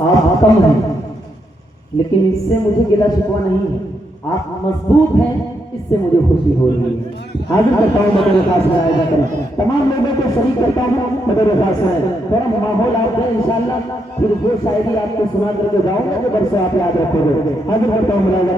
आप कम हैं, लेकिन इससे मुझे गिला शिकवा नहीं है। आप मजबूत हैं, इससे मुझे खुशी हो रही है। हाजिर करता हूँ बतौर खास आया करें, तमाम लोगों को शरीक करता हूँ बतौर खास है। थोड़ा माहौल आप दें इंशाल्लाह, फिर वो शायरी आपको सुना करके जाऊंगा जो बरसे आप याद रखोगे। हाजिर करता हूँ मुलाजा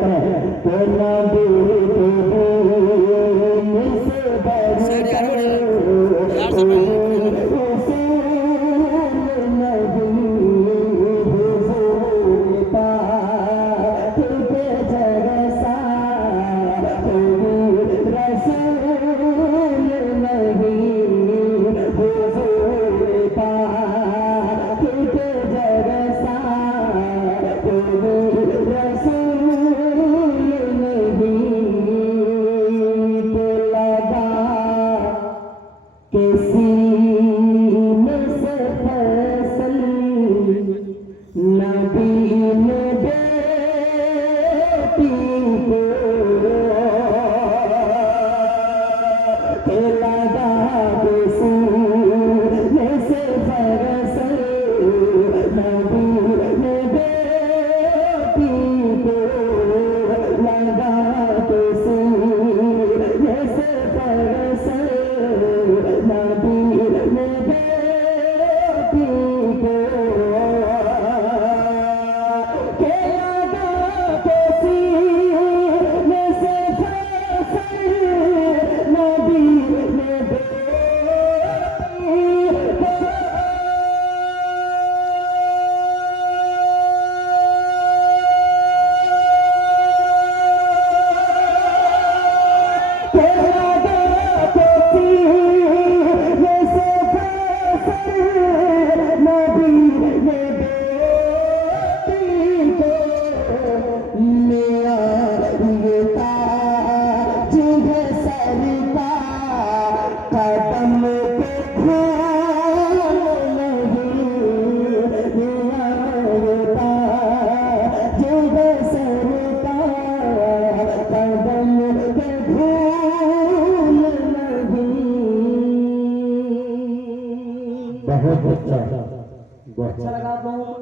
अच्छा लगा आप लोगों को?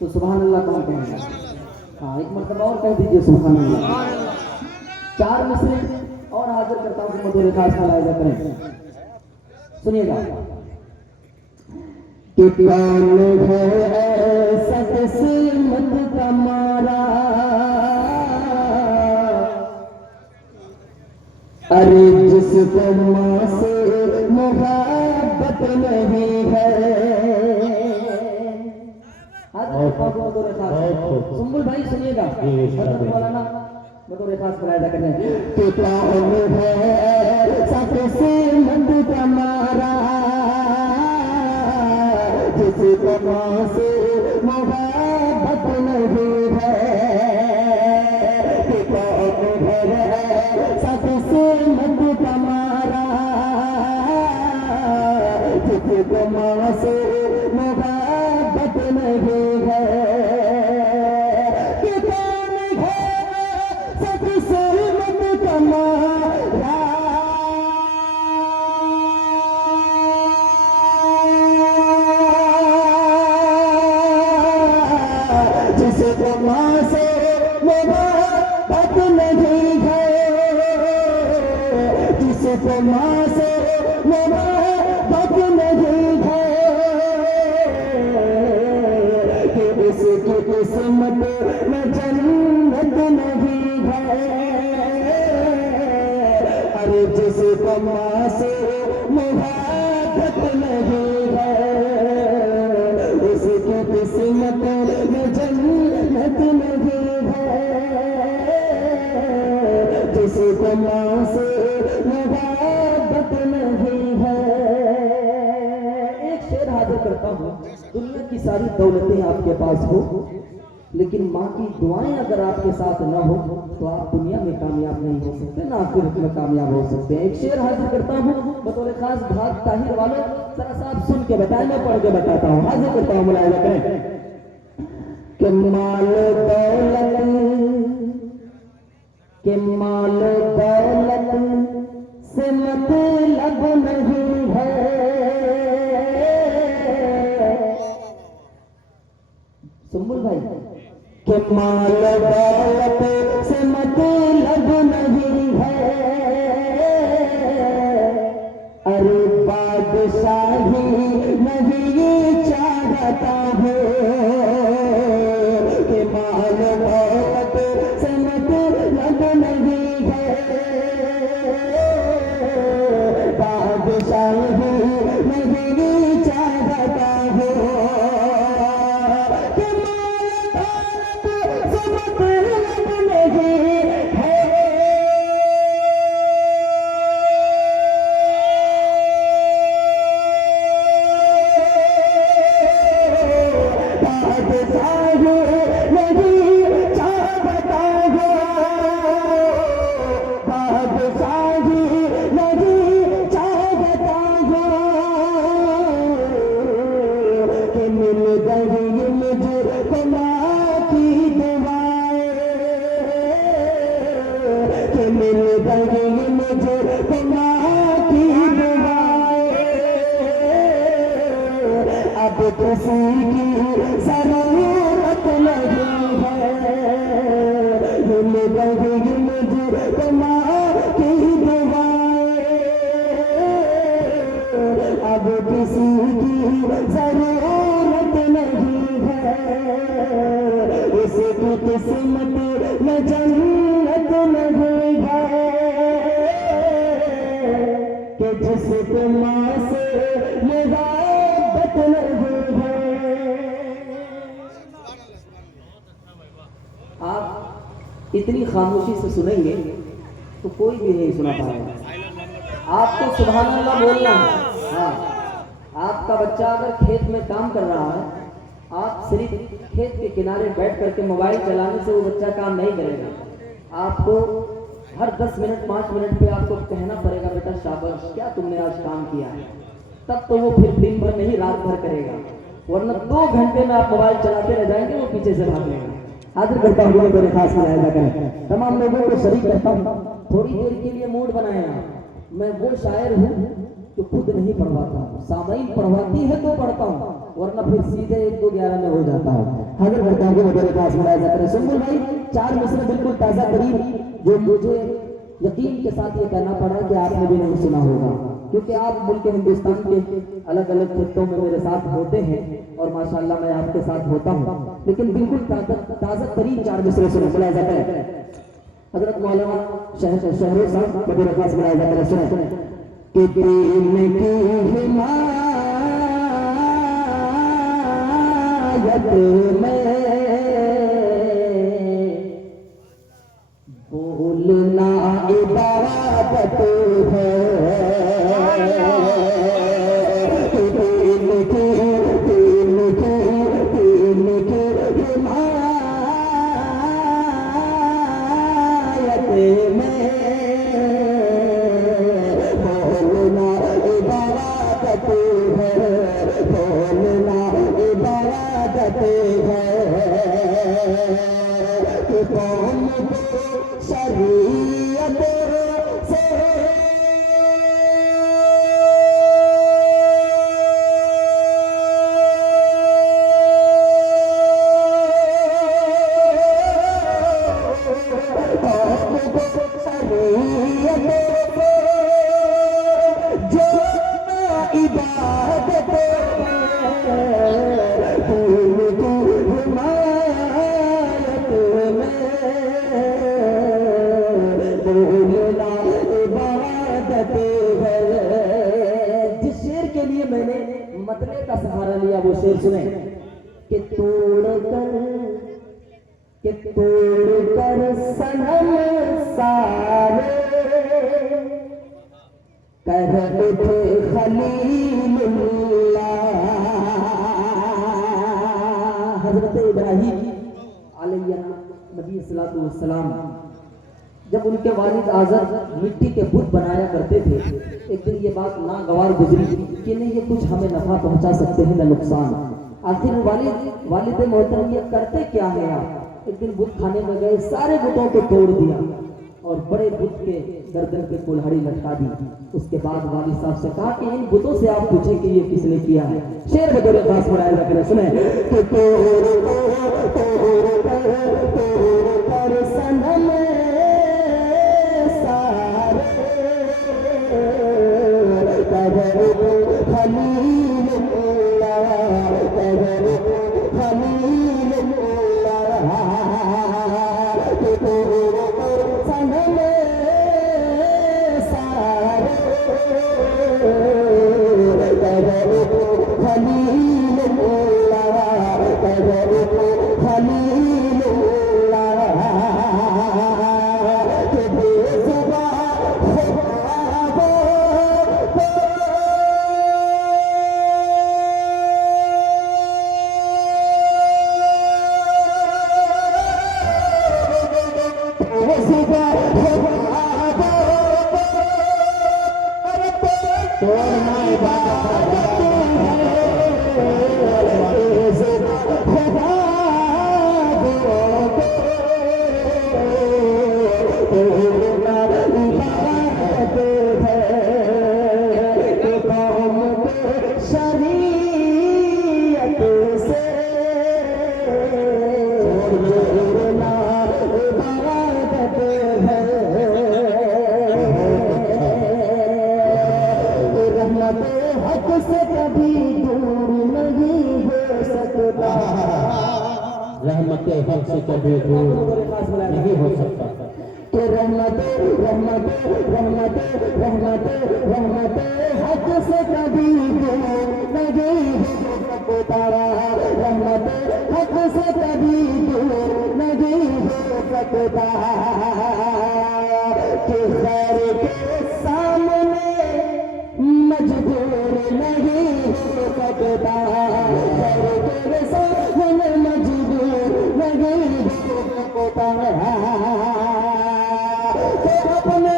तो सुभान अल्लाह कौन कहेगा? हाँ, एक मरतबा और कह दीजिए सुभान अल्लाह। 4 मिसरे और हाजिर करता हूँ कि मधुर खास का लायजा करें। सुनिएगा। कि कौन है ऐसा किस्मत का मारा, अरे जिसको माँ से मोहब्बत नहीं है। सुम्बुल भाई सुनिएगा, बतौर खास फरायदा करने। कि कौन है ऐसा किस्मत का मारा, जिसको माँ से मोहब्बत नहीं है। कि कौन है ऐसा किस्मत का मारा, जिसको माँ से मोहब्बत नहीं है। कि कौन है ऐसा किस्मत का मारा, जिसको माँ से मोहब्बत नहीं है। जिसको माँ से मोहब्बत नहीं है। कि इसकी किस्मत में जन्नत नहीं है। अरे जिसको माँ से मोहब्बत नहीं है, उसकी किस्मत में जन्नत नहीं है। जिसको माँ से मोहब्बत नहीं है। एक शेर हाजिर करता हूँ। दुनिया की सारी दौलतें आपके पास हो, लेकिन माँ की दुआएं अगर आपके साथ न हो तो आप दुनिया में कामयाब नहीं हो सकते, ना आखिरत में कामयाब हो सकते हैं। एक शेर हाजिर करता हूँ बतौर खास भाग ताहिर वालों, जरा सा आप सुन के बताएं, मैं पढ़ के बताता हूँ। हाजिर करता हूँ, मुलाहिजा करें। कि माल दौलत से मतलब नहीं है। सुम्बुल भाई कि माल दौलत से मतलब नहीं है, अरे बादशाही नहीं चाहता हूँ, कि माल दौलत से मतलब नहीं है, बादशाही नहीं चाहता हूँ, कि अब किसी की जरूरत नहीं है, मिल गई मुझे माँ की दुआएं, अब किसी की जरूरत नहीं है, इसकी किस्मत में जन्नत नहीं है, कि जिसके माँ से मोहब्बत नहीं है। आप इतनी खामोशी से सुनेंगे तो कोई भी नहीं सुना पाएगा। आपको सुभान अल्लाह बोलना है। हाँ, आपका बच्चा अगर खेत में काम कर रहा है, आप सिर्फ खेत के किनारे बैठ करके मोबाइल चलाने से वो बच्चा काम नहीं करेगा। आपको हर 10 मिनट 5 मिनट पे आपको कहना पड़ेगा, बेटा शाबाश, क्या तुमने आज काम किया है, तब तो वो फिर दिन भर नहीं रात भर करेगा, वरना 2 घंटे में आप मोबाइल चलाते रह जाएंगे, वो पीछे से भाग लेगा। हाजिर करता हूँ मेरे खास मुलाहिजा करें, तमाम लोगों को शरीक करता हूँ। थोड़ी देर के लिए मूड बनाए आप। मैं वो शायर हूँ जो खुद नहीं पढ़वाता हूँ, सामईन पढ़वाती है तो पढ़ता हूँ, वरना फिर सीधे 1-2-11 में हो जाता है। हाजिर करता हूँ मेरे खास मुलाहिजा करें। सुम्बुल भाई 4 मिसरे बिल्कुल ताज़ा तरीन, जो मुझे यकीन के साथ ये कहना पड़ा कि आपने भी नहीं सुना होगा, क्योंकि आप मुल्क हिंदुस्तान के अलग अलग खित्तों में मेरे साथ होते हैं और माशाल्लाह मैं आपके साथ होता हूँ, लेकिन बिल्कुल ताज़ा तरीन 4 मिसरे सुने। मुलाहिजा करें, हजरत मौलाना शहरों साहब मेरे खास मुलाहिजा करें, सुने कि दीन की हिमायत में बोलना इबादत है, दीन की हिमायत में बोलना इबादत है, बोलना इबादत है, कि कौम को शरीयत से मतले का सहारा लिया, वो शेर सुने कि तोड़ कर सनम सारे कह उठे खलीलुल्लाह। हजरत इब्राहीम अलैहिस्सलातु वस्सलाम जब उनके वालिद आज़र मिट्टी के बुत बनाया करते थे, एक दिन ये बात नागवार गुजरी कि नहीं ये कुछ हमें नफा पहुंचा सकते हैं न नुकसान। आखिर वालिद मोहतरम ये करते क्या है आप? एक दिन बुत खाने में गए, सारे बुतों को तोड़ दिया और बड़े बुत के गर्दन पे कुल्हाड़ी लटका दी। उसके बाद वालिद साहब से कहा कि इन बुतों से आप पूछें कि ये किसने किया है। शेर बतौर खास बनाया जाकर सुने रहमत हक से कभी दूर नहीं हो सकता। तो रहमत रहमत रहमत रहमत रहमत हक से कभी दूर नहीं हो सकता। रहमत हक से कभी दूर नहीं हो सकता। कि खैर के सामने मजबूर नहीं हो सकता। खैर के सामने मजबूर नहीं हो सकता।